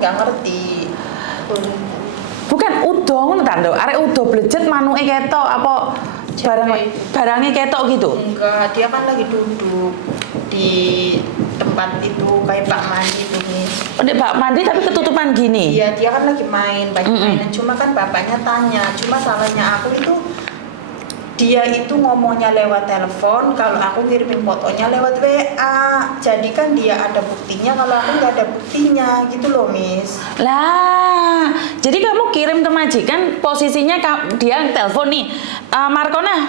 nggak ngerti. Bukan udo ngono ta, Nduk. Arek udo blejet manuke ketok apa barangnya ketok gitu? Enggak, dia kan lagi duduk di tempat itu kayak bak mandi tuh nih. Oh, di bak mandi tapi ketutupan gini. Iya, dia kan lagi main, banyak mainan. Cuma kan bapaknya tanya, cuma salahnya aku itu dia itu ngomongnya lewat telepon, kalau aku ngirimin fotonya lewat WA. Jadi kan dia ada buktinya, kalau aku nggak ada buktinya gitu loh, Miss. Lah, jadi kamu kirim ke majikan posisinya dia telepon nih, Markona,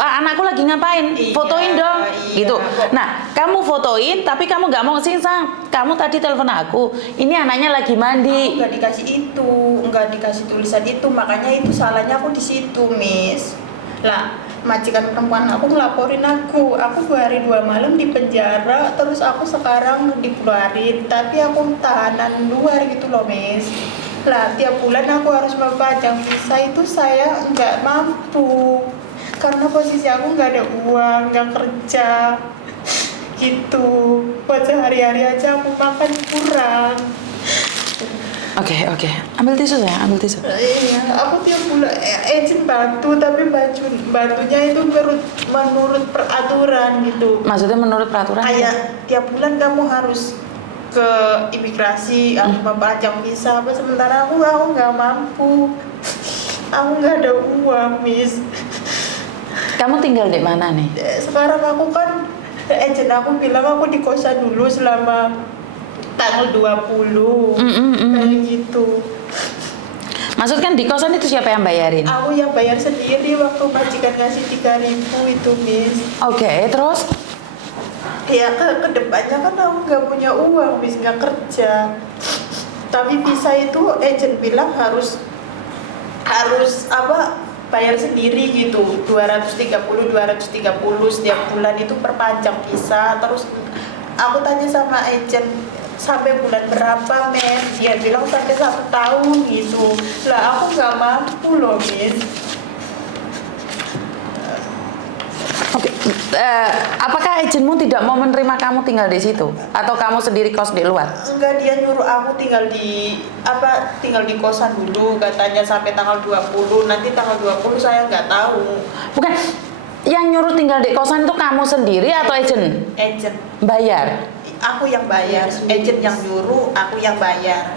anakku lagi ngapain? Iya, Fotoin dong, iya. gitu. Nah, kamu fotoin, tapi kamu nggak mau Sang. Kamu tadi telepon aku, ini anaknya lagi mandi. Aku nggak dikasih itu, nggak dikasih tulisan itu, makanya itu salahnya aku di situ, Miss. Lah, majikan perempuan aku ngelaporin aku 2 hari 2 malam di penjara, terus aku sekarang dikeluarin, tapi aku tahanan luar gitu loh, Miss. Lah, tiap bulan aku harus memperpanjang visa, itu saya nggak mampu karena posisi aku nggak ada uang, nggak kerja gitu. Buat sehari-hari aja aku makan kurang. Oke, ambil tisu ya, ambil tisu. Iya, aku tiap bulan izin bantu, tapi bantunya itu menurut peraturan gitu. Maksudnya menurut peraturan? Kayak tiap bulan kamu harus ke imigrasi, harus memperpanjang visa, apa sementara aku nggak mampu. Aku nggak ada uang, Miss. Kamu tinggal di mana nih? Sekarang aku kan agent aku bilang aku di kosan dulu selama tanggal 20 kayak gitu. Maksud kan di kosan itu siapa yang bayarin? Aku yang bayar sendiri waktu majikan ngasih 3.000 itu, Miss. Oke, terus? Ya ke depannya kan aku nggak punya uang, Miss, nggak kerja. Tapi visa itu agent bilang harus apa, bayar sendiri gitu, 230 setiap bulan itu perpanjang visa. Terus aku tanya sama agent sampai bulan berapa, men? Dia bilang sampai 1 tahun gitu. Lah aku nggak mampu loh, Miss. Oke, apakah agenmu tidak mau menerima kamu tinggal di situ atau kamu sendiri kos di luar? Enggak, dia nyuruh aku tinggal di kosan dulu, katanya sampai tanggal 20. Nanti tanggal 20 saya nggak tahu. Bukan, yang nyuruh tinggal di kosan itu kamu sendiri atau agen? Agent. Bayar? Aku yang bayar, agent yang nyuruh, aku yang bayar.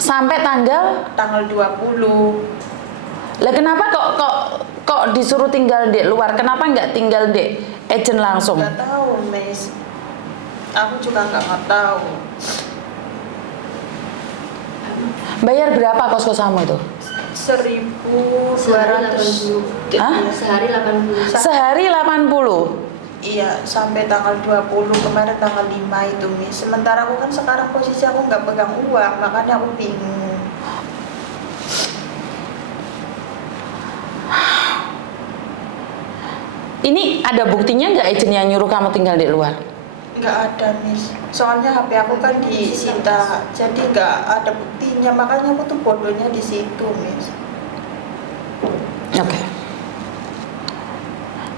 Sampai tanggal 20. Lah kenapa kok disuruh tinggal di luar? Kenapa nggak tinggal di agent langsung? Nggak tahu, Miss. Aku juga nggak tahu. Bayar berapa kos-kosamu itu? 1.200. Hah? Sehari 80. Sehari 80. Iya, sampai tanggal 20, kemarin tanggal 5 itu, Miss. Sementara aku kan sekarang posisi aku nggak pegang uang, makanya aku bingung. Ini ada buktinya nggak agent yang nyuruh kamu tinggal di luar? Nggak ada, Miss. Soalnya HP aku kan disita, jadi nggak ada buktinya. Makanya aku tuh bodohnya di situ, Miss. Oke.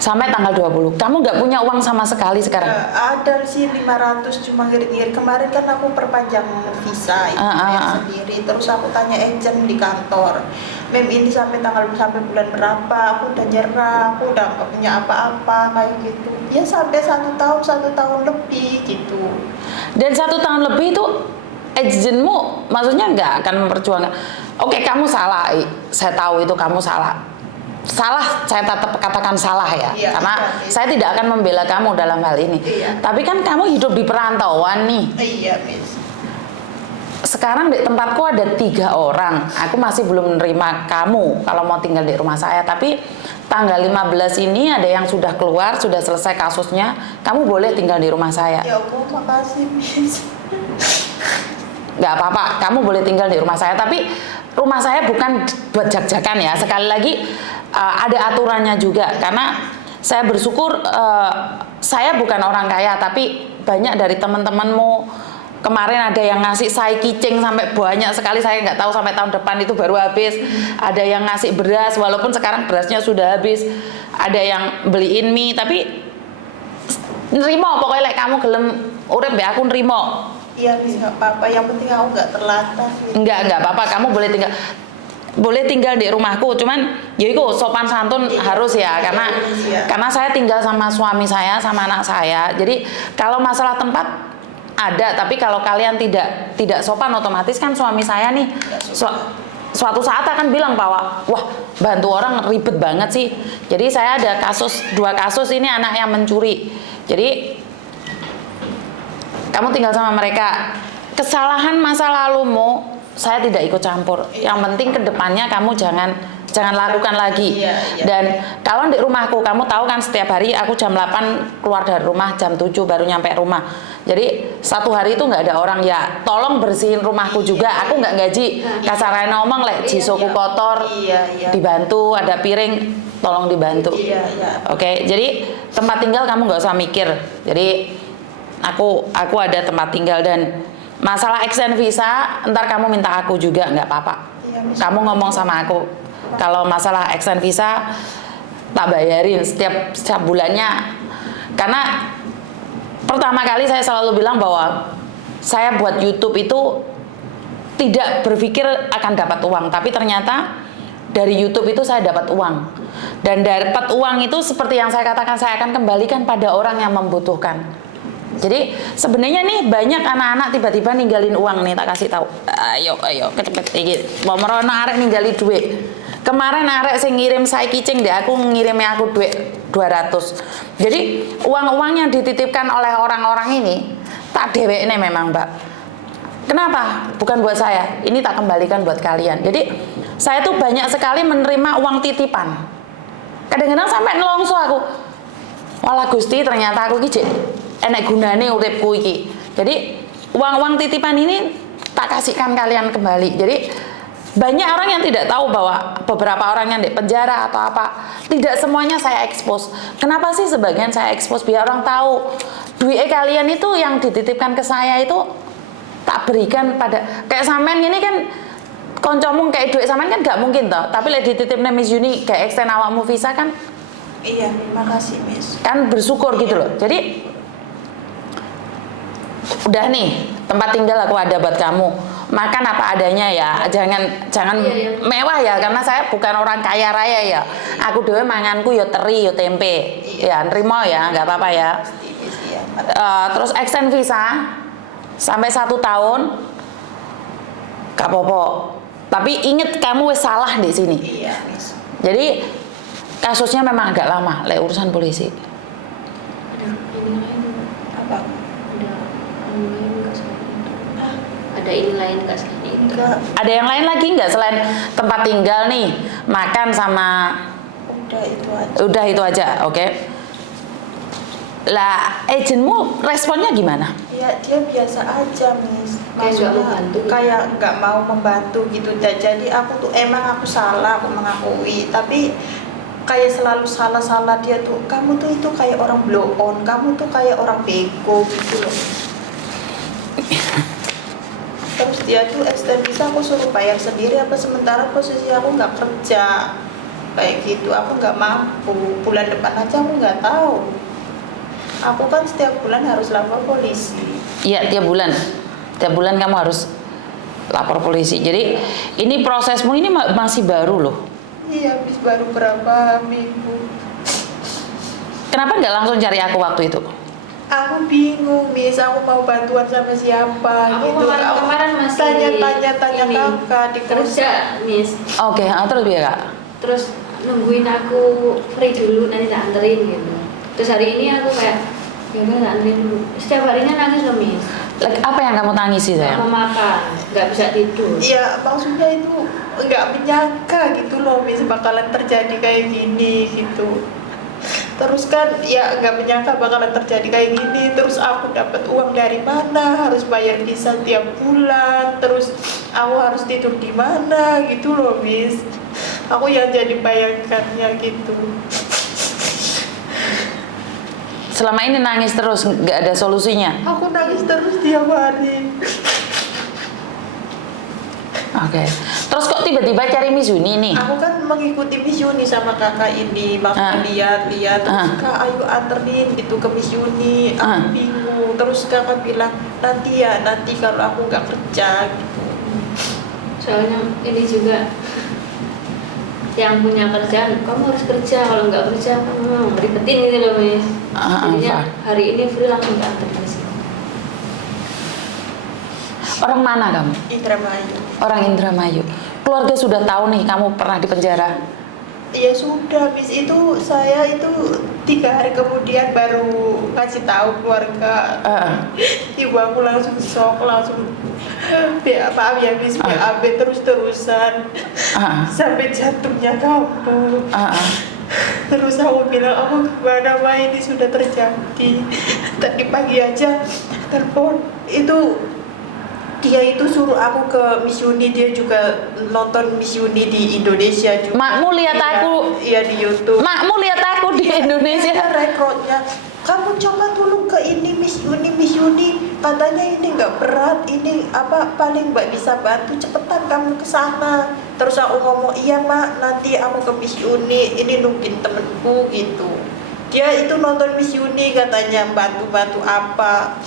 Sampai tanggal 20. Kamu nggak punya uang sama sekali sekarang? Ada sih 500, cuma ngirit-ngirit. Kemarin kan aku perpanjang visa itu bayar sendiri. Terus aku tanya agent di kantor, Mem, ini sampai bulan berapa? Aku udah nyerah, aku udah nggak punya apa-apa kayak gitu. Ya sampai 1 tahun lebih gitu. Dan 1 tahun lebih itu agentmu maksudnya nggak akan memperjuangkan. Oke, kamu salah. Saya tahu itu kamu salah. Salah, saya tetap katakan salah ya, iya, karena iya. saya tidak akan membela kamu dalam hal ini. Iya. Tapi kan kamu hidup di perantauan nih. Iya, Miss. Sekarang di tempatku ada 3 orang. Aku masih belum menerima kamu kalau mau tinggal di rumah saya. Tapi tanggal 15 ini ada yang sudah keluar, sudah selesai kasusnya. Kamu boleh tinggal di rumah saya. Ya Allah, makasih, Miss. Nggak apa-apa, kamu boleh tinggal di rumah saya. Tapi rumah saya bukan buat jak-jakan ya. Sekali lagi ada aturannya juga. Karena saya bersyukur saya bukan orang kaya, tapi banyak dari teman-temanmu. Kemarin ada yang ngasih saya kicing sampai banyak sekali, saya nggak tahu sampai tahun depan itu baru habis. Ada yang ngasih beras, walaupun sekarang berasnya sudah habis. Ada yang beliin mie, tapi nerimo pokoknya kamu gelem urip ya, aku nerimo. Iya Miss, nggak apa-apa, yang penting aku nggak terlantar gitu. Enggak apa-apa, kamu boleh tinggal di rumahku, cuman ya itu sopan santun harus ya, karena saya tinggal sama suami saya sama anak saya. Jadi kalau masalah tempat ada, tapi kalau kalian tidak sopan, otomatis kan suami saya nih suatu saat akan bilang bahwa wah, bantu orang ribet banget sih. Jadi saya ada dua kasus ini, anak yang mencuri. Jadi kamu tinggal sama mereka, kesalahan masa lalumu saya tidak ikut campur. Yang penting kedepannya kamu jangan lakukan lagi. Dan kalau di rumahku, kamu tahu kan setiap hari aku jam 8 keluar dari rumah, jam 7 baru nyampe rumah. Jadi satu hari itu nggak ada orang, ya tolong bersihin rumahku juga. Aku nggak gaji, kasarnya ngomong jisoku kotor, dibantu, ada piring, tolong dibantu. Oke, jadi tempat tinggal kamu nggak usah mikir. Jadi aku ada tempat tinggal, dan masalah extend visa ntar kamu minta aku juga, nggak apa-apa. Kamu ngomong sama aku, kalau masalah extend visa tak bayarin setiap bulannya. Karena pertama kali saya selalu bilang bahwa saya buat YouTube itu tidak berpikir akan dapat uang, tapi ternyata dari YouTube itu saya dapat uang. Dan dapat uang itu seperti yang saya katakan, saya akan kembalikan pada orang yang membutuhkan. Jadi sebenarnya nih banyak anak-anak tiba-tiba ninggalin uang nih, tak kasih tahu. Ayo cepet iki. Mau merono arek ninggali duit. Kemarin arek sing ngirim saya kicing deh, aku ngirimnya aku duit 200. Jadi uang-uang yang dititipkan oleh orang-orang ini tak dhewekne memang, Mbak. Kenapa? Bukan buat saya. Ini tak kembalikan buat kalian. Jadi saya tuh banyak sekali menerima uang titipan. Kadang-kadang sampai nelongso aku. Walah Gusti, ternyata aku ki enek gunane uripku iki. Jadi uang-uang titipan ini tak kasihkan kalian kembali. Jadi banyak orang yang tidak tahu bahwa beberapa orang yang di penjara atau apa, tidak semuanya saya expose. Kenapa sih sebagian saya expose? Biar orang tahu duit kalian itu yang dititipkan ke saya itu tak berikan pada, kayak sampean gini kan koncomu kayak duit sampean kan gak mungkin toh. Tapi lek dititipne Miss Yuni kayak extend awakmu visa kan. Iya, terima kasih Miss. Kan bersyukur gitu loh. Jadi udah nih, tempat tinggal aku ada buat kamu, makan apa adanya ya, jangan mewah ya, karena saya bukan orang kaya raya ya. Aku dewe manganku yo teri yo tempe, ya nerimo ya, nggak apa-apa ya. Terus extend visa sampai 1 tahun, gak apa-apa. Tapi inget kamu wes salah di sini. Iya, Miss. Jadi kasusnya memang agak lama, lek urusan polisi. Ada ini lain nggak selain itu? Enggak. Ada yang lain lagi nggak selain tempat tinggal nih, makan sama? Udah itu aja, oke. Lah, agentmu responnya gimana? Ya dia biasa aja Miss. Kayak nggak membantu. Kayak nggak mau membantu gitu. Jadi aku tuh emang aku salah, aku mengakui. Tapi kayak selalu salah dia tuh. Kamu tuh itu kayak orang blow on, kamu tuh kayak orang bego gitu loh. Terus dia tuh extend visa aku suruh bayar sendiri, apa sementara posisi aku nggak kerja kayak gitu, aku nggak mampu. Bulan depan aja aku nggak tahu. Aku kan setiap bulan harus lapor polisi. Iya, tiap bulan kamu harus lapor polisi. Jadi ini prosesmu ini masih baru loh. Iya, habis baru berapa minggu. Kenapa nggak langsung cari aku waktu itu? Aku bingung, Miss. Aku mau bantuan sama siapa Aku gitu. kemarin masih tanya ini, kakak di kerja, Miss. Oke, terus ya kak? Terus nungguin aku free dulu, nanti tak anterin gitu. Terus hari ini aku kayak ya udah tak anterin dulu. Setiap harinya nangis loh, Miss. Apa yang kamu tangisi Nggak sayang? mau makan, nggak bisa tidur. Iya, maksudnya itu nggak menyangka gitu loh, Miss, bakalan terjadi kayak gini gitu. Terus kan ya nggak menyangka bakalan terjadi kayak gini. Terus aku dapat uang dari mana, harus bayar visa tiap bulan, terus aku harus tidur di mana gitu loh, Miss. Aku yang jadi bayangkannya gitu. Selama ini nangis terus, nggak ada solusinya? Aku nangis terus tiap hari. Oke. Terus kok tiba-tiba cari Miss Yuni nih? Aku kan mengikuti Miss Yuni sama kakak ini, maksudnya lihat-lihat terus Kak ayo anterin gitu ke Miss Yuni. Aku bingung terus kakak bilang nanti ya, nanti kalau aku nggak kerja gitu. Soalnya ini juga yang punya kerjaan, kamu harus kerja, kalau nggak kerja kamu ribetin gitu loh Miss. Jadinya Fah. hari ini free langsung diantar ke sini. Orang mana kamu? Indramayu. Orang Indramayu. Keluarga sudah tahu nih kamu pernah di penjara. Ya sudah, habis itu saya itu 3 hari kemudian baru kasih tahu keluarga. Ibu aku langsung shock, langsung maaf ya Miss, BAB terus-terusan sampai jantungnya kambuh. Terus aku bilang, aku gimana Ma, ini sudah terjadi. Tadi pagi aja telepon itu, dia itu suruh aku ke Miss Uni, dia juga nonton Miss Uni di Indonesia juga. Makmu lihat aku. Iya di YouTube. Makmu lihat aku di Indonesia. Ada rekrutnya. Kamu coba dulu ke ini Miss Uni, katanya ini nggak berat, ini apa paling Mbak bisa bantu, cepetan kamu ke sana. Terus aku ngomong, iya Mak, nanti aku ke Miss Uni, ini nungguin temenku gitu. Dia itu nonton Miss Uni katanya, bantu apa?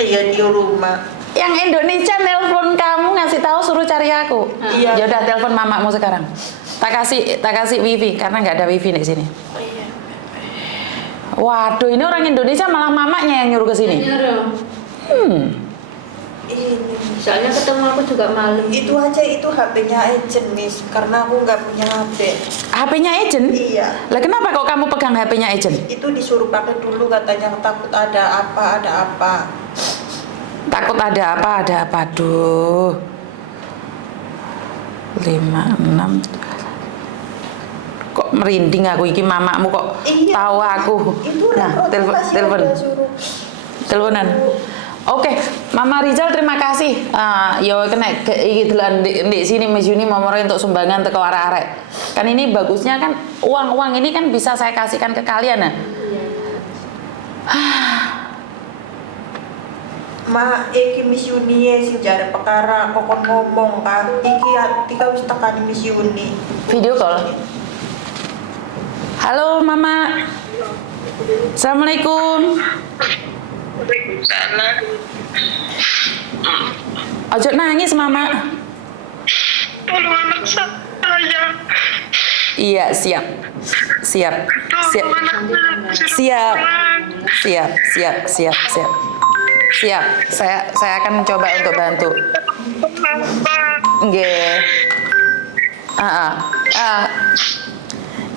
Iya di rumah. Yang Indonesia nelpon kamu ngasih tahu suruh cari aku. Iya. Ya udah telepon mamamu sekarang. Tak kasih wifi karena nggak ada wifi di sini. Iya. Waduh, ini orang Indonesia malah mamanya yang nyuruh ke sini. Nyuruh. Ini. Soalnya ketemu aku juga malam. Itu aja itu HP-nya agent Miss, karena aku nggak punya HP. HP-nya agent? Iya. Lah kenapa kok kamu pegang HP-nya agent? Itu disuruh pakai dulu katanya, takut ada apa. Takut ada apa. Aduh. 5, 6. Kok merinding aku iki mamamu kok Iya. tahu aku. Itu Nah, telepon. Teleponan. Oke, Mama Rizal terima kasih. Yo kena iki delan di sini Miss Uni momore untuk sumbangan teko arek-arek. Kan ini bagusnya kan uang ini kan bisa saya kasihkan ke kalian ya. Ma, iki Miss Uni sing jare perkara kokon ngomong kan. Iki wis tekan Miss Uni. Video call. Halo Mama. Assalamualaikum. Waalaikumsalam. Ojo nangis Mama. Tolong anak saya. Iya siap. Tolong anak saya. Siap. Saya akan mencoba untuk bantu. Nggih.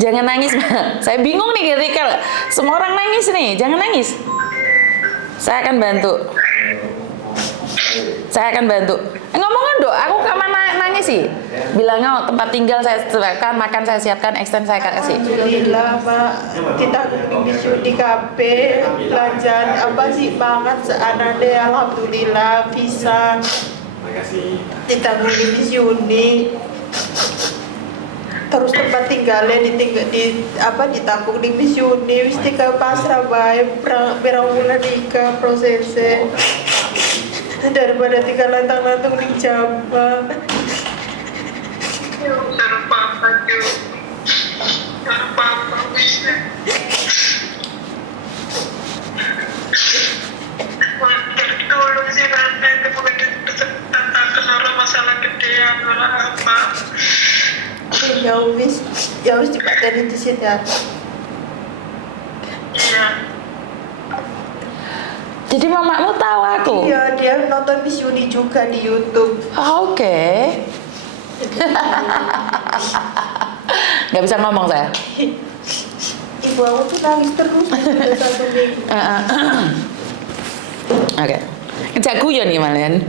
Jangan nangis, Ma. Saya bingung nih ketika semua orang nangis nih. Jangan nangis. Saya akan bantu. Ngomongin dok, aku kemana nangis sih? Bilangnya tempat tinggal saya siapkan, makan saya siapkan, extend saya kasih. Alhamdulillah Mak, ditanggung Miss Uni KB, belanjaan apa sih banget seanade, alhamdulillah bisa. Ditanggung Miss Uni. Terus tempat tinggalnya ditampung di Miss Uni, wis tinggal pasrah bae, berang bulan nikah prosesnya. Daripada tinggal lantang-lantung di Jawa. Cara papa bisa. Tolong sih nanti tentang masalah gedean apa. Ya wis dipateni di sini ya. Iya. Jadi mamamu tahu aku. Iya, dia nonton Miss Uni juga di YouTube. Oke. Nggak bisa ngomong saya. Ibu aku tuh nangis terus udah 1 minggu. Oke. Ngejak guyon nih malian.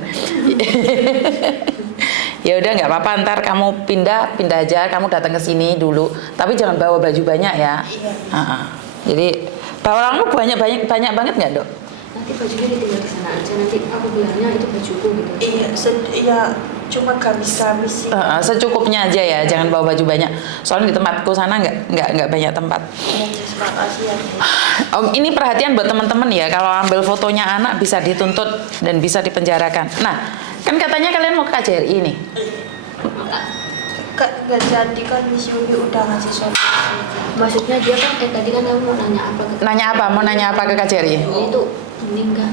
Ya udah nggak apa-apa, ntar kamu pindah aja, kamu datang ke sini dulu. Tapi jangan bawa baju banyak ya. Iya. Jadi bawa kamu banyak banget nggak dok? Nanti bajunya ditinggal di sana aja, nanti aku bilangnya itu bajuku gitu. Iya, cuma gamis-gamis sih. Secukupnya aja ya, jangan bawa baju banyak. Soalnya di tempatku sana nggak banyak tempat. Ya, terima kasih ya. Ini perhatian buat teman-teman ya, kalau ambil fotonya anak bisa dituntut dan bisa dipenjarakan. Nah, kan katanya kalian mau ke KJRI nih. Nggak jadi kan Miss Uni udah ngasih solusi. Maksudnya dia kan tadi kan kamu mau nanya apa ke Mau nanya apa ke KJRI? itu meninggal.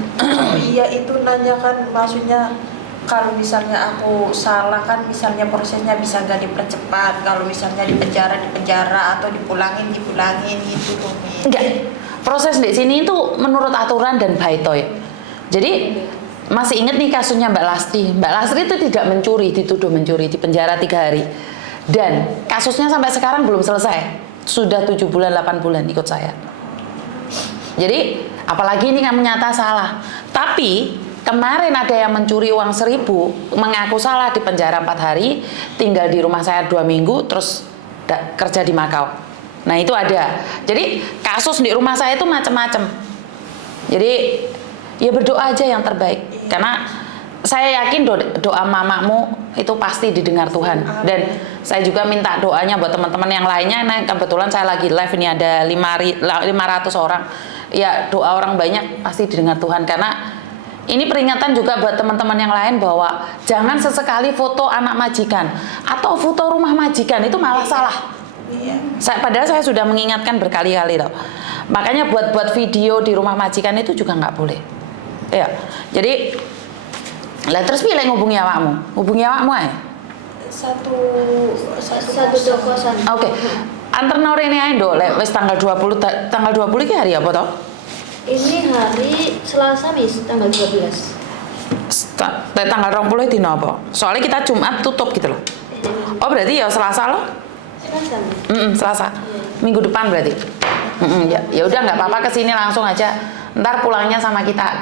Iya itu nanya kan, maksudnya kalau misalnya aku salah kan, misalnya prosesnya bisa nggak dipercepat, kalau misalnya di penjara atau dipulangin gitu loh Mi. Enggak. Proses di sini itu menurut aturan dan baitoy. Jadi masih ingat nih kasusnya Mbak Lastri. Mbak Lastri itu tidak mencuri, dituduh mencuri, di penjara 3 hari. Dan kasusnya sampai sekarang belum selesai. Sudah 7 bulan, 8 bulan ikut saya. Jadi apalagi ini kamu nyata salah. Tapi kemarin ada yang mencuri uang 1.000, mengaku salah, di penjara 4 hari, tinggal di rumah saya 2 minggu, terus kerja di Makau. Nah itu ada. Jadi kasus di rumah saya itu macam-macam. Jadi ya berdoa aja yang terbaik. Karena saya yakin doa mamamu itu pasti didengar Tuhan. Dan saya juga minta doanya buat teman-teman yang lainnya. Nah kebetulan saya lagi live ini ada 500 orang. Ya doa orang banyak pasti didengar Tuhan. Karena ini peringatan juga buat teman-teman yang lain bahwa jangan sesekali foto anak majikan atau foto rumah majikan, itu malah salah. Iya. Padahal saya sudah mengingatkan berkali-kali loh. Makanya buat video di rumah majikan itu juga nggak boleh. Ya, jadi lah terus pilih ngubungi awakmu, aja. Satu Dua kosan. Oke. Antar rene ae nduk, lek wis tanggal 20 iki hari apa toh? Ini hari Selasa Mis, tanggal 12. Tanggal 20 dino apa? Soalnya kita Jumat tutup gitu loh. Oh berarti ya Selasa loh? Selasa Mis. Selasa. Minggu depan berarti. Ya udah nggak apa-apa, kesini langsung aja. Ntar pulangnya sama kita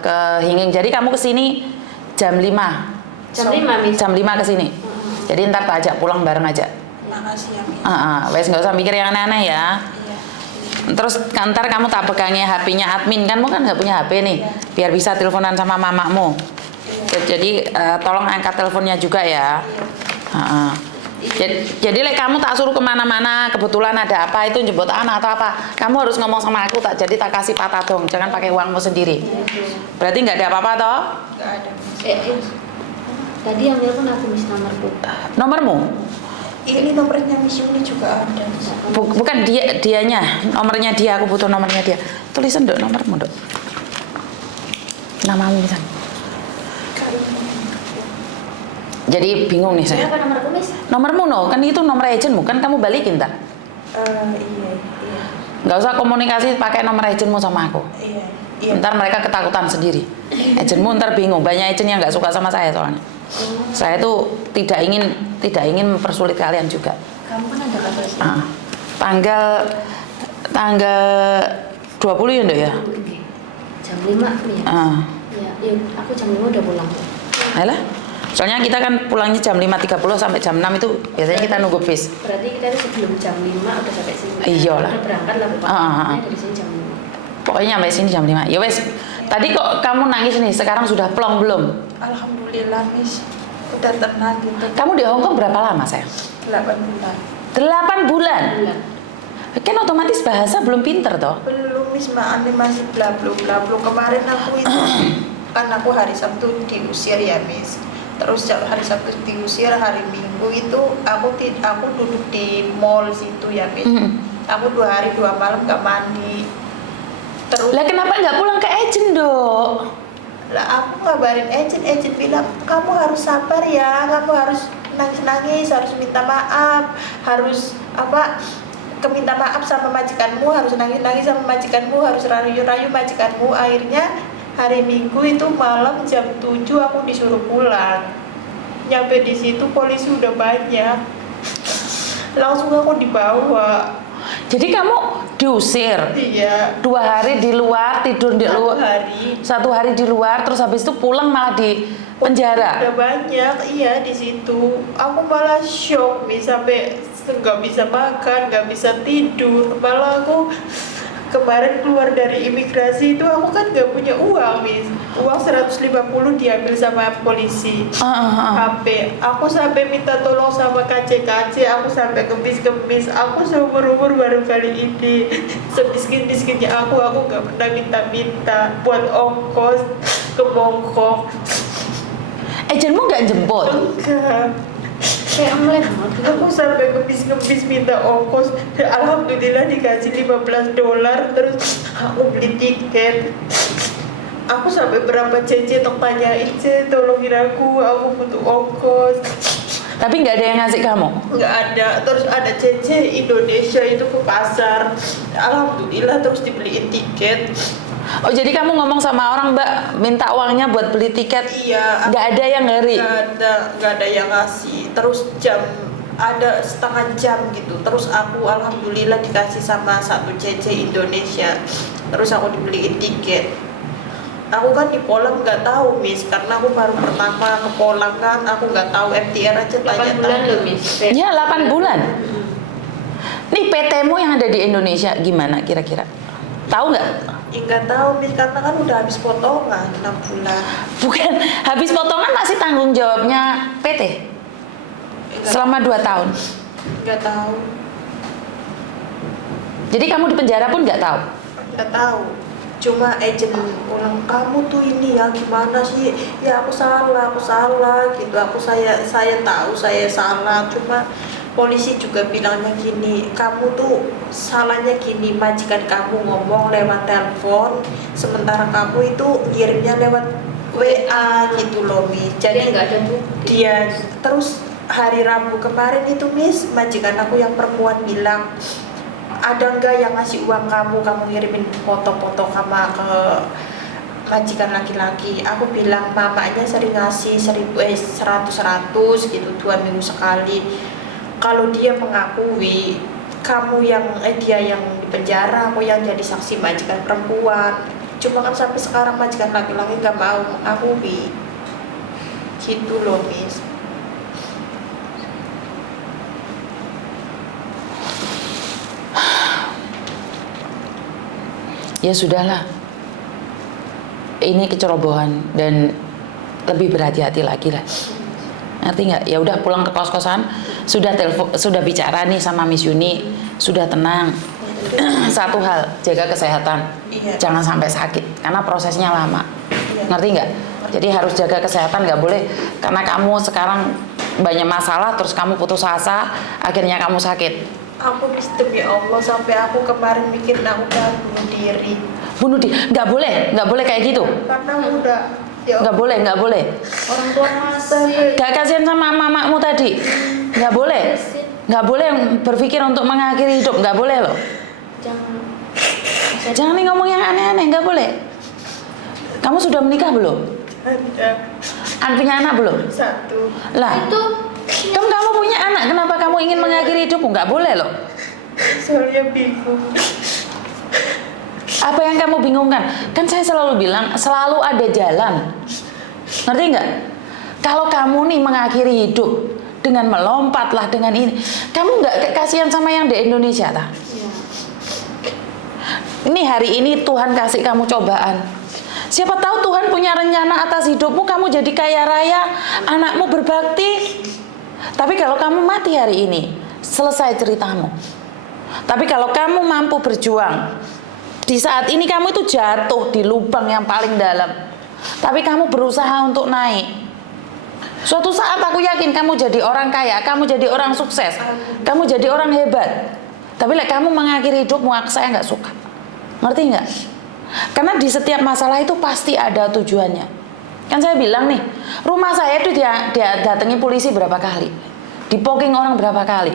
ke Hinging. Jadi kamu kesini jam 5. Jam 5 Mis. Jam 5 kesini. Jadi ntar tak ajak pulang bareng aja. Makasih ya Mi. Wes nggak usah mikir yang aneh-aneh ya. Iya. Terus ntar kamu tak pegangnya HP-nya admin, kan kamu kan nggak punya HP nih, biar bisa teleponan sama mamamu. Jadi tolong angkat teleponnya juga ya. Jadi kamu tak suruh kemana-mana, kebetulan ada apa itu jemput anak atau apa, kamu harus ngomong sama aku, tak kasih patah dong, jangan pakai uangmu sendiri. Berarti nggak ada apa-apa toh? Nggak ada Mi. Tadi yang nelpon aku Mis, nomorku. Nomormu? Ini nomornya Miss Yuni juga ada. Bukan dianya, nomornya dia, aku butuh nomornya dia. Tulisan dok nomormu dok. Namamu bisa. Jadi bingung nih saya. Berapa nomorku Mis? Nomormu no, kan itu nomor agentmu, kan kamu balikin tak? Iya. Nggak usah komunikasi pakai nomor agentmu sama aku. Iya. Ntar mereka ketakutan sendiri. Agentmu ntar bingung, banyak agent yang nggak suka sama saya soalnya. Saya tuh tidak ingin mempersulit kalian juga. Kamu kan ada kabar sih. Tanggal 20 ya Ndok ya? Jam 5 Mis. Ya, aku jam 5 udah pulang. Alah. Soalnya kita kan pulangnya jam 5.30 sampai jam 6 itu biasanya kita nunggu bis. Berarti kita itu sebelum jam 5 udah sampai sini. Iyalah. Udah berangkat lah pokoknya. Dari sini jam 5. Pokoknya sampai sini jam 5. Ya wes. Tadi kok kamu nangis nih, sekarang sudah plong belum? Alhamdulillah Miss, udah tenang gitu. Kamu di Hong Kong berapa lama sayang? 8 bulan. 8 bulan? Kan otomatis bahasa belum pinter toh? Belum Miss, Ane masih blablu. Kemarin aku itu kan aku hari Sabtu diusir ya Miss. Terus hari Sabtu diusir, hari Minggu itu aku duduk di mall situ ya Miss. Aku 2 hari 2 malam gak mandi. Terus Lah kenapa nggak pulang ke agent dok? lah aku ngabarin agent bilang kamu harus sabar ya, kamu harus nangis, harus minta maaf, harus minta maaf sama majikanmu, harus nangis sama majikanmu, harus rayu majikanmu. Akhirnya hari Minggu itu malam jam 7 aku disuruh pulang. Nyampe di situ polisi udah banyak, langsung aku dibawa. Jadi kamu diusir? Iya. 2 hari di luar, tidur di luar. 1 hari di luar, terus habis itu pulang malah di penjara. Udah banyak, iya di situ. Aku malah shock nih, sampai nggak bisa makan, nggak bisa tidur. Malah aku kemarin keluar dari imigrasi itu aku kan nggak punya uang, Miss. Uang 150 diambil sama polisi. HP. Aku sampai minta tolong sama KC, aku sampai kemis. Aku seumur umur baru kali ini. Semiskin-miskinnya aku nggak pernah minta buat ongkos ke Bangkok. Agentmu nggak jemput? Enggak. Kayak omelet banget. Aku sampai ngebis minta ongkos. Alhamdulillah dikasih $15. Terus aku beli tiket. Aku sampai berapa CC tok tanyain, C tolongin aku butuh ongkos. Tapi nggak ada yang ngasih kamu? Nggak ada. Terus ada CC Indonesia itu ke pasar, alhamdulillah terus dibeliin tiket. Oh jadi kamu ngomong sama orang, Mbak minta uangnya buat beli tiket? Iya. Nggak ada yang ngeri? Nggak ada yang ngasih. Terus ada setengah jam gitu. Terus aku alhamdulillah dikasih sama satu CC Indonesia. Terus aku dibeliin tiket. Aku kan di Polang nggak tahu, Miss, karena aku baru pertama ke Polang kan, aku nggak tahu FTR aja 8 bulan loh, Miss. Ya 8 bulan. Nih PT-mu yang ada di Indonesia gimana kira-kira? Tahu nggak? Nggak tahu, Miss, karena kan udah habis potongan 6 bulan. Bukan, habis potongan masih tanggung jawabnya PT? Selama 2 tahun? Nggak tahu. Jadi kamu di penjara pun nggak tahu? Nggak tahu. Cuma agent ulang, kamu tuh ini ya gimana sih? Ya aku salah gitu. Saya tahu saya salah. Cuma polisi juga bilangnya gini, kamu tuh salahnya gini, majikan kamu ngomong lewat telepon, sementara kamu itu ngirimnya lewat WA gitu loh, Miss. Jadi nggak ada bukti. dia terus hari Rabu kemarin itu, Miss, majikan aku yang perempuan bilang, ada nggak yang ngasih uang kamu ngirimin foto-foto kamu ke majikan laki-laki. Aku bilang mamanya sering ngasih 100 gitu 2 minggu sekali. Kalau dia mengakui dia yang di penjara, aku yang jadi saksi majikan perempuan. Cuma kan sampai sekarang majikan laki-laki nggak mau mengakui gitu loh, Miss. Ya sudahlah, ini kecerobohan dan lebih berhati-hati lagi lah. Ngerti nggak? Ya udah pulang ke kos-kosan, sudah bicara nih sama Miss Yuni, sudah tenang. Satu hal, jaga kesehatan, jangan sampai sakit karena prosesnya lama. Ngerti nggak? Jadi harus jaga kesehatan, nggak boleh karena kamu sekarang banyak masalah terus kamu putus asa, akhirnya kamu sakit. Aku demi Allah sampai aku kemarin mikir aku kan bunuh diri. Bunuh diri? Nggak boleh kayak gitu. Karena udah ya Nggak boleh. orang tua masa Gak kasihan sama mamamu tadi? Nggak boleh berpikir untuk mengakhiri hidup, nggak boleh loh. Jangan nih ngomong yang aneh-aneh, nggak boleh. Kamu sudah menikah belum? Punya anak belum? 1. Lah, Itu kan kamu punya anak, kenapa kamu ingin mengakhiri hidupmu? Nggak boleh loh. Soalnya bingung. Apa yang kamu bingungkan? Kan saya selalu bilang, selalu ada jalan. Ngerti nggak? Kalau kamu nih mengakhiri hidup dengan melompat lah, dengan ini, kamu nggak kasihan sama yang di Indonesia tak? ya. Ini hari ini Tuhan kasih kamu cobaan. Siapa tahu Tuhan punya rencana atas hidupmu, kamu jadi kaya raya, anakmu berbakti. Tapi kalau kamu mati hari ini, selesai ceritamu. Tapi kalau kamu mampu berjuang, di saat ini kamu itu jatuh di lubang yang paling dalam, tapi kamu berusaha untuk naik. Suatu saat aku yakin kamu jadi orang kaya, kamu jadi orang sukses, kamu jadi orang hebat. Tapi kamu mengakhiri hidupmu, saya nggak suka. Ngerti nggak? Karena di setiap masalah itu pasti ada tujuannya. Kan saya bilang nih, rumah saya itu dia datangi polisi berapa kali, dipoking orang berapa kali.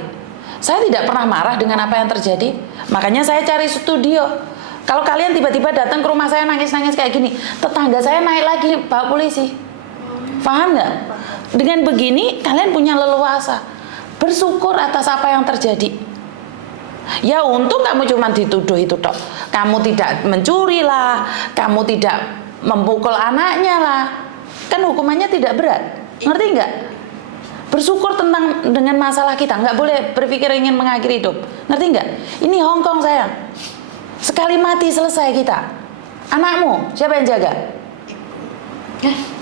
Saya tidak pernah marah dengan apa yang terjadi. Makanya saya cari studio. Kalau kalian tiba-tiba datang ke rumah saya nangis-nangis kayak gini, tetangga saya naik lagi bawa polisi. Paham nggak? Dengan begini kalian punya leluasa bersyukur atas apa yang terjadi. Ya untung kamu cuma dituduh itu tok. Kamu tidak mencuri lah, kamu tidak memukul anaknya lah. Kan hukumannya tidak berat. Ngerti nggak? Bersyukur dengan masalah kita, nggak boleh berpikir ingin mengakhiri hidup. Ngerti nggak? Ini Hongkong sayang. Sekali mati selesai kita. Anakmu siapa yang jaga?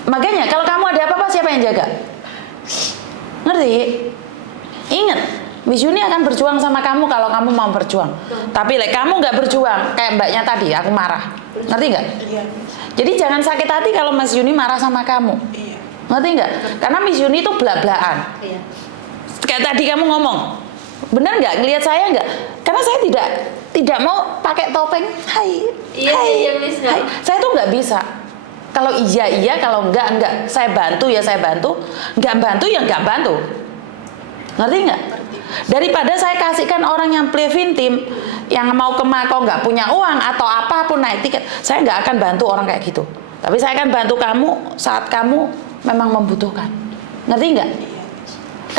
Makanya kalau kamu ada apa-apa siapa yang jaga? Ngerti? Ingat, Miss Yuni akan berjuang sama kamu kalau kamu mau berjuang. Tapi kamu nggak berjuang, kayak mbaknya tadi, aku marah. Ngerti nggak? Iya. Jadi jangan sakit hati kalau Miss Yuni marah sama kamu. Iya. Ngerti nggak? Karena Miss Yuni itu belak-belakan. Iya. Kayak tadi kamu ngomong, benar nggak? Ngelihat saya nggak? Karena saya tidak mau pakai topeng. Hai, Iya, hai, iya, Miss. hai. Saya tuh nggak bisa. Kalau iya, kalau enggak. Saya bantu ya saya bantu, enggak bantu ya enggak bantu. Ngerti nggak? Daripada saya kasihkan orang yang plevin tim, yang mau ke Mako nggak punya uang atau apapun naik tiket, saya nggak akan bantu orang kayak gitu. Tapi saya akan bantu kamu saat kamu memang membutuhkan. Ngerti nggak?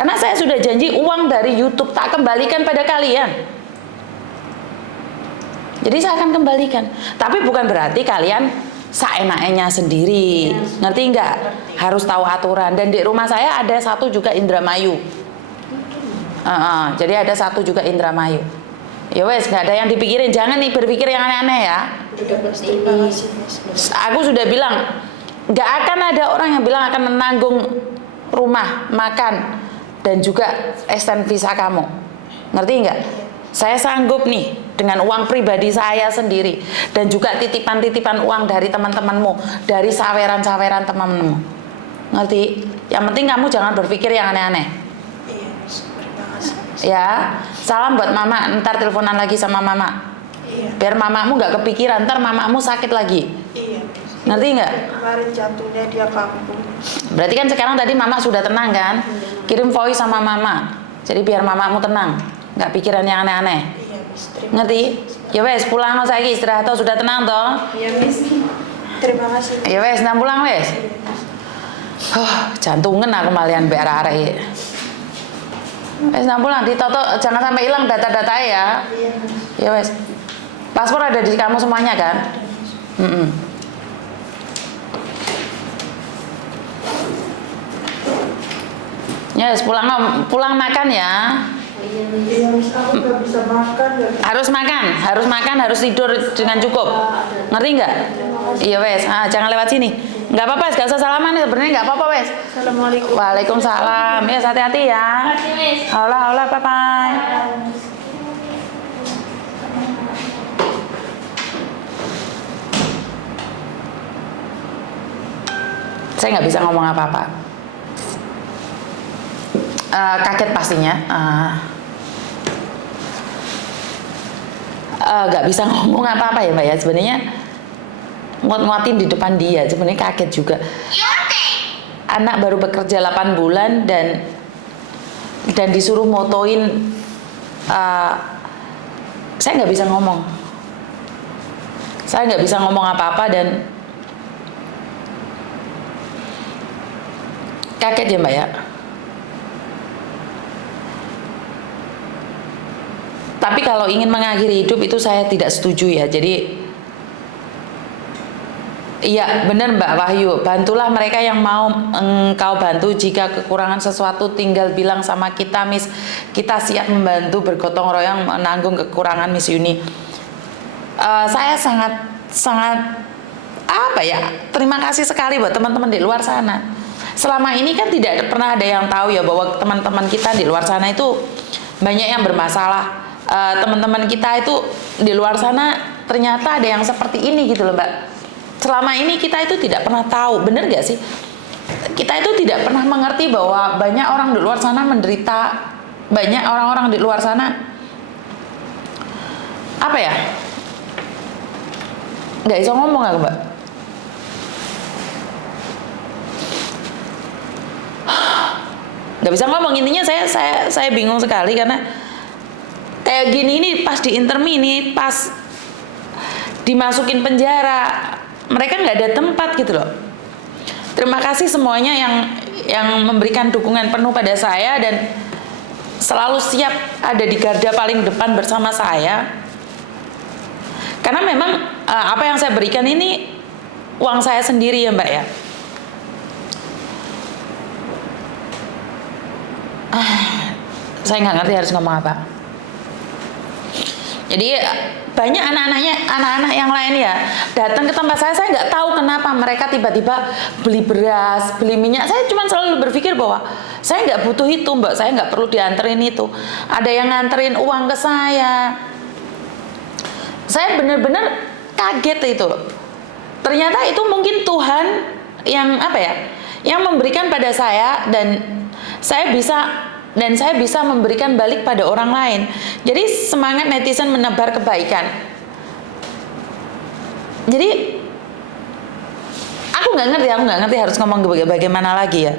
Karena saya sudah janji uang dari YouTube tak kembalikan pada kalian. Jadi saya akan kembalikan. Tapi bukan berarti kalian seenaknya sendiri. Ngerti nggak? Harus tahu aturan. Dan di rumah saya ada satu juga Indramayu. Jadi ada satu juga Indramayu. Ya wes, nggak ada yang dipikirin. Jangan nih berpikir yang aneh-aneh ya. Aku sudah bilang, nggak akan ada orang yang bilang akan menanggung rumah, makan, dan juga extend visa kamu. Ngerti nggak? Saya sanggup nih dengan uang pribadi saya sendiri dan juga titipan-titipan uang dari teman-temanmu, dari saweran-saweran teman-temanmu. Ngerti? Yang penting kamu jangan berpikir yang aneh-aneh. Iya, terima kasih. Ya, salam buat mama. Ntar teleponan lagi sama mama. Iya. Biar mamamu nggak kepikiran, ntar mamamu sakit lagi. Iya. Ngerti nggak? Kemarin jantungnya dia kambuh. Berarti kan sekarang tadi mama sudah tenang kan? Kirim voice sama mama. Jadi biar mamamu tenang, nggak pikiran yang aneh-aneh. Iya, Miss. Ngerti? Ya wes, pulang lo saiki istirahat toh, sudah tenang toh? Iya, Miss. Terima kasih. Ya wes, nang pulang wes. Jantungan aku malian mbek arek-arek iki. Wes nang pulang ditoto, jangan sampai hilang data-data ya. Iya, Miss. Ya wes. Paspor ada di kamu semuanya kan? Ya wes, pulang makan ya. Iya, Miss. Aku nggak bisa makan. Harus makan, harus tidur dengan cukup. Ngerti nggak? Iya wes, jangan lewat sini. Nggak apa-apa, nggak usah salaman ya, sebenarnya nggak apa-apa wes. Assalamualaikum. Waalaikumsalam. Ya hati-hati ya. Makasih, Miss. Allah, bye bye. Saya nggak bisa ngomong apa-apa. Kaget pastinya. Nggak bisa ngomong apa-apa ya mbak ya. Sebenarnya nguat-nguatin di depan dia. Sebenarnya kaget juga. Anak baru bekerja 8 bulan dan disuruh motoin. Saya nggak bisa ngomong. Saya nggak bisa ngomong apa-apa dan kaget ya mbak ya. Tapi kalau ingin mengakhiri hidup itu saya tidak setuju ya. Jadi iya benar Mbak Wahyu, bantulah mereka yang mau engkau bantu. Jika kekurangan sesuatu tinggal bilang sama kita Miss. Kita siap membantu bergotong royong menanggung kekurangan Miss Yuni. Saya sangat apa ya, terima kasih sekali buat teman-teman di luar sana. Selama ini kan tidak pernah ada yang tahu ya bahwa teman-teman kita di luar sana itu banyak yang bermasalah. Teman-teman kita itu di luar sana ternyata ada yang seperti ini gitu loh Mbak. Selama ini kita itu tidak pernah tahu, bener gak sih? Kita itu tidak pernah mengerti bahwa banyak orang di luar sana menderita, banyak orang-orang di luar sana apa ya? Gak bisa ngomong aku Mbak. Gak bisa ngomong, intinya saya bingung sekali karena kayak gini ini pas di intermi ini pas dimasukin penjara mereka nggak ada tempat gitu loh. Terima kasih semuanya yang memberikan dukungan penuh pada saya dan selalu siap ada di garda paling depan bersama saya karena memang apa yang saya berikan ini uang saya sendiri ya Mbak ya. Saya nggak ngerti harus ngomong apa. Jadi banyak anak-anak yang lain ya datang ke tempat saya nggak tahu kenapa mereka tiba-tiba beli beras, beli minyak. Saya cuma selalu berpikir bahwa saya nggak butuh itu Mbak, saya nggak perlu dianterin itu. Ada yang nganterin uang ke saya. Saya benar-benar kaget itu. Ternyata itu mungkin Tuhan yang apa ya, yang memberikan pada saya dan saya bisa memberikan balik pada orang lain. Jadi semangat netizen menebar kebaikan. Jadi aku aku nggak ngerti harus ngomong bagaimana lagi ya.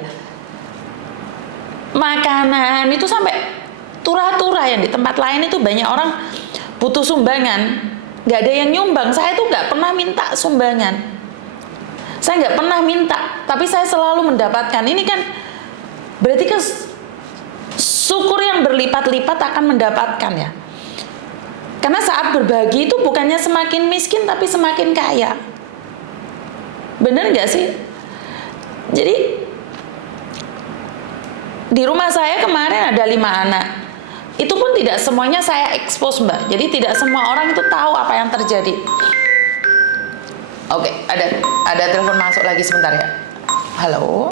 Makanan itu sampai turah-turah yang di tempat lain itu banyak orang butuh sumbangan, nggak ada yang nyumbang. Saya tuh nggak pernah minta sumbangan, saya nggak pernah minta, tapi saya selalu mendapatkan. Ini kan berarti kan syukur yang berlipat-lipat akan mendapatkan ya. Karena saat berbagi itu bukannya semakin miskin tapi semakin kaya. Bener nggak sih? Jadi di rumah saya kemarin ada 5 anak. Itu pun tidak semuanya saya expose, Mbak. Jadi tidak semua orang itu tahu apa yang terjadi. Oke, ada telepon masuk lagi sebentar ya. Halo.